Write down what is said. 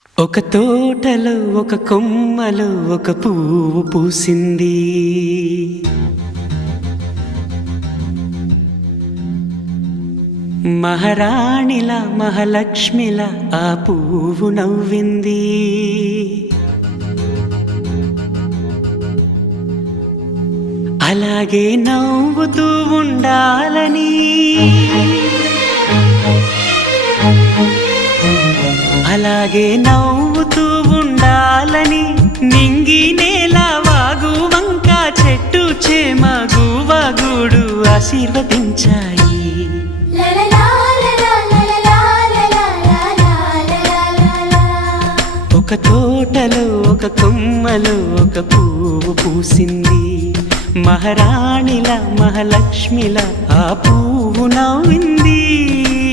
ఒక తోటలో ఒక కొమ్మలో ఒక పువ్వు పూసింది. మహారాణిలా మహాలక్ష్మిలా ఆ పువ్వు నవ్వింది. అలాగే నవ్వుతూ ఉండాలని, అలాగే నవ్వుతూ ఉండాలని నింగి నేల వాగు వంక చెట్టు చేమ గువగూడు ఆశీర్వదించాయి. ఒక తోటలో ఒక కొమ్మలో ఒక పువ్వు పూసింది. మహారాణిలా మహాలక్ష్మిలా ఆ పువ్వు నవ్వింది.